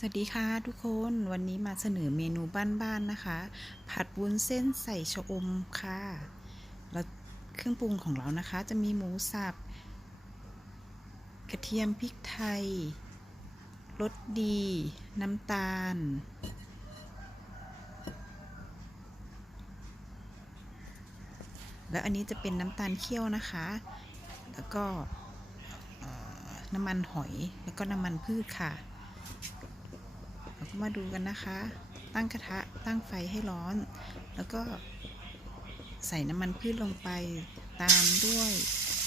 สวัสดีค่ะทุกคนวันนี้มาเสนอเมนูบ้านๆนะคะ ผัดวุ้นเส้นใส่ชะอมค่ะแล้วเครื่องปรุงของเรานะคะ จะมีหมูสับกระเทียมพริกไทยรสดี น้ำตาล แล้วอันนี้จะเป็นน้ำตาลเคี่ยวนะคะ แล้วก็น้ำมันหอยแล้วก็น้ำมันพืชค่ะ มาดูกันนะคะ ตั้งกระทะตั้งไฟให้ร้อน แล้วก็ใส่น้ำมันพืชลงไปตามด้วย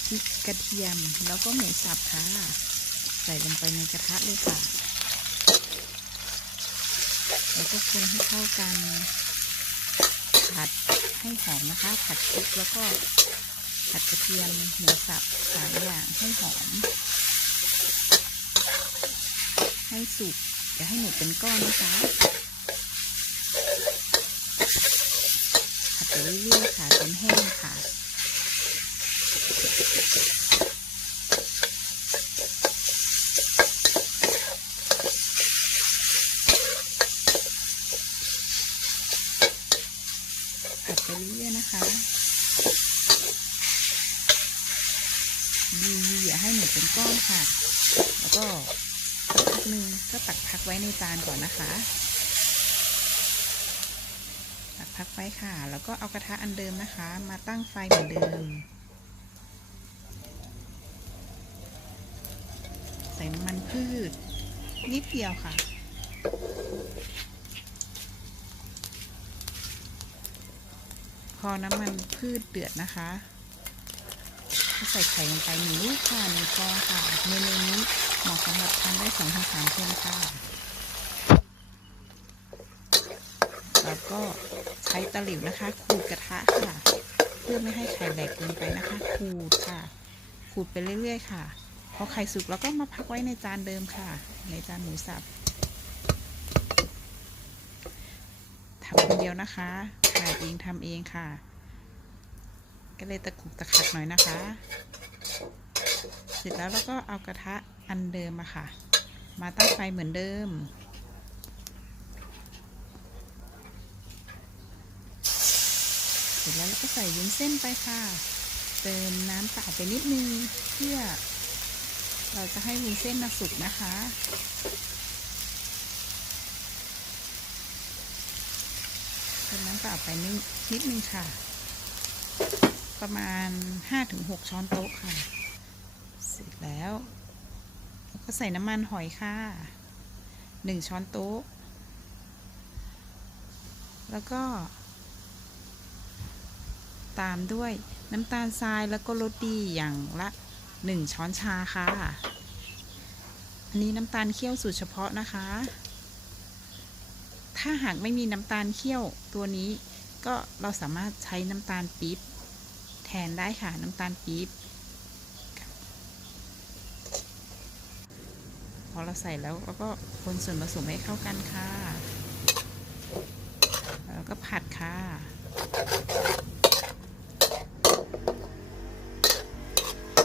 พริกกระเทียม แล้วก็หมูสับค่ะ ใส่ลงไปในกระทะเลยค่ะ แล้วก็คนให้เข้ากัน ผัดให้หอมนะคะ ผัดพริกแล้วก็ผัดกระเทียมหมูสับสามอย่างให้หอม ให้สุก อย่าให้หนูเป็นก้อนนะคะผัดไปเรื่อยๆค่ะจนแห้งค่ะผัดไปเรื่อยๆนะคะดีอย่าให้หนูเป็นก้อนค่ะ แล้วก็ สักนึงก็ตักพักไว้ในจานก่อนนะคะ ตักพักไว้ค่ะ แล้วก็เอากระทะอันเดิมนะคะ มาตั้งไฟเหมือนเดิม ใส่น้ำมันพืช นิดเดียวค่ะพอน้ำมันพืชเดือดนะคะก็ใส่ไข่ลงไปหนึ่งลูกค่ะหนึ่งฟองค่ะ เมนูนี้ ทานได้สองถึงสามคนค่ะแล้วก็ใช้ตะหลิวนะคะ ขูดกระทะค่ะ เพื่อไม่ให้ไข่แหลกเกินไปนะคะ ขูดค่ะ ขูดไปเรื่อย ๆ ค่ะพอไข่สุกแล้วก็มาพักไว้ในจานเดิมค่ะ ในจานหมูสับทำคนเดียวนะคะถ่ายเองทำเองค่ะ ก็เลยตะกุกตะขักหน่อยนะคะ เสร็จแล้วเราก็เอากระทะ อันเดิมอะค่ะ มาตั้งไฟเหมือนเดิม เสร็จแล้วเราก็ใส่วุ้นเส้นไปค่ะ เติมน้ำเปล่าไปนิดนึงเพื่อ เราจะให้วุ้นเส้นมาสุกนะคะเติมน้ำเปล่าไปนิดนิดนึงค่ะ ประมาณ 5-6 ช้อนโต๊ะค่ะ เสร็จแล้ว ก็ใส่น้ำมันหอยค่ะ1ช้อนโต๊ะ แล้วก็ ตามด้วยน้ำตาลทรายแล้วก็รสดีอย่างละ1ช้อนชาค่ะ อันนี้น้ำตาลเคี่ยวสูตรเฉพาะนะคะ ถ้าหากไม่มีน้ำตาลเคี่ยวตัวนี้ ก็เราสามารถใช้น้ำตาลปี๊บแทนได้ค่ะน้ำตาลปี๊บ พอเราใส่แล้วเราก็คนส่วนผสมให้เข้ากันค่ะ แล้วก็ผัดค่ะ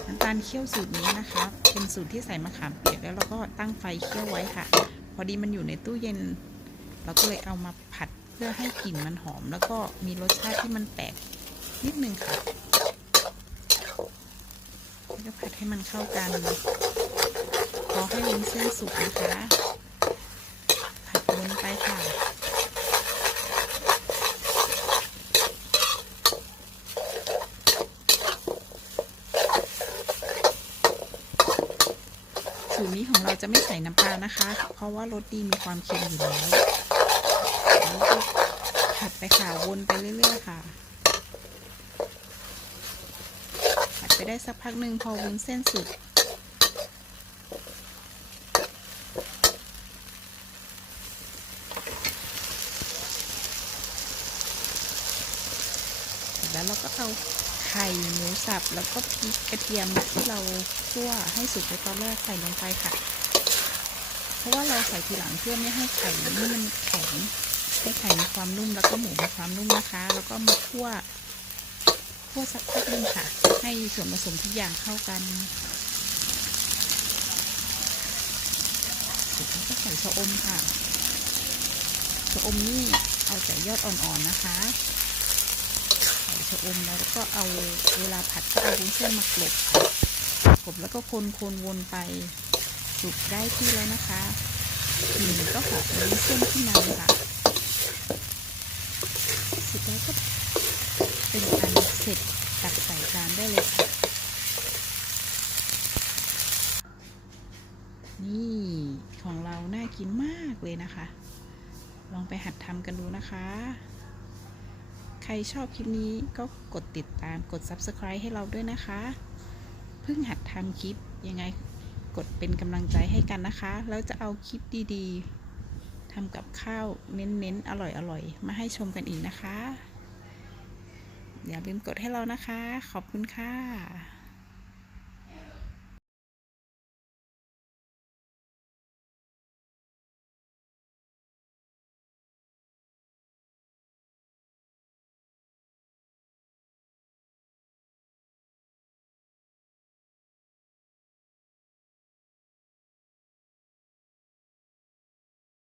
น้ำตาลเคี่ยวสูตรนี้นะคะ เป็นสูตรที่ใส่มะขามเปียกแล้วเราก็ตั้งไฟเคี่ยวไว้ค่ะ พอดีมันอยู่ในตู้เย็น เราก็เลยเอามาผัดเพื่อให้กลิ่นมันหอม แล้วก็มีรสชาติที่มันแปลกนิดนึงค่ะแล้วก็ผัดให้มันเข้ากัน อให้วุ้นเส้นสุกนะคะ ผัดวนไปค่ะสูตรนี้ของเราจะไม่ใส่น้ำปลานะคะ เพราะว่ารสดีมีความเค็มอยู่แล้วแล้วก็ผัดไปค่ะ วนไปเรื่อยๆค่ะ ผัดไปได้สักพักหนึ่งพอวุ้นเส้นสุก แล้วเราก็เอาไข่หมูสับแล้วก็พริกกระเทียมที่เราคั่วให้สุกในตอนแรกใส่ลงไปค่ะ เพราะว่าเราใส่ทีหลังเพื่อไม่ให้ไข่นี่มันแข็งให้ไข่มีความนุ่มแล้วก็หมูมีความนุ่มนะคะ แล้วก็มาคั่วคั่วสักพักนึงค่ะ ให้ส่วนผสมทุกอย่างเข้ากันเสร็จแล้วก็ใส่ชะอมค่ะชะอมนี่เอาแต่ยอดอ่อนๆนะคะ ชะอมแล้วก็เอาเวลาผัดก็เอาวุ้นเส้นมากลบค่ะกลบแล้วก็คนคนวนไปสุกได้ที่แล้วนะคะกลิ่นก็หอมวุ้นเส้นขึ้นมาค่ะสร็จแล้วก็เป็นอันเสร็จตักใส่จานได้เลยค่ะ นี่ของเราน่ากินมากเลยนะคะ ลองไปหัดทำกันดูนะคะ ใครชอบคลิปนี้ก็กดติดตามกด subscribe ให้เราด้วยนะคะ เพิ่งหัดทำคลิปยังไงกดเป็นกำลังใจให้กันนะคะ แล้วจะเอาคลิปดีๆทำกับข้าวเน้นๆ อร่อยๆ มาให้ชมกันอีกนะคะ อย่าลืมกดให้เรานะคะ ขอบคุณค่ะ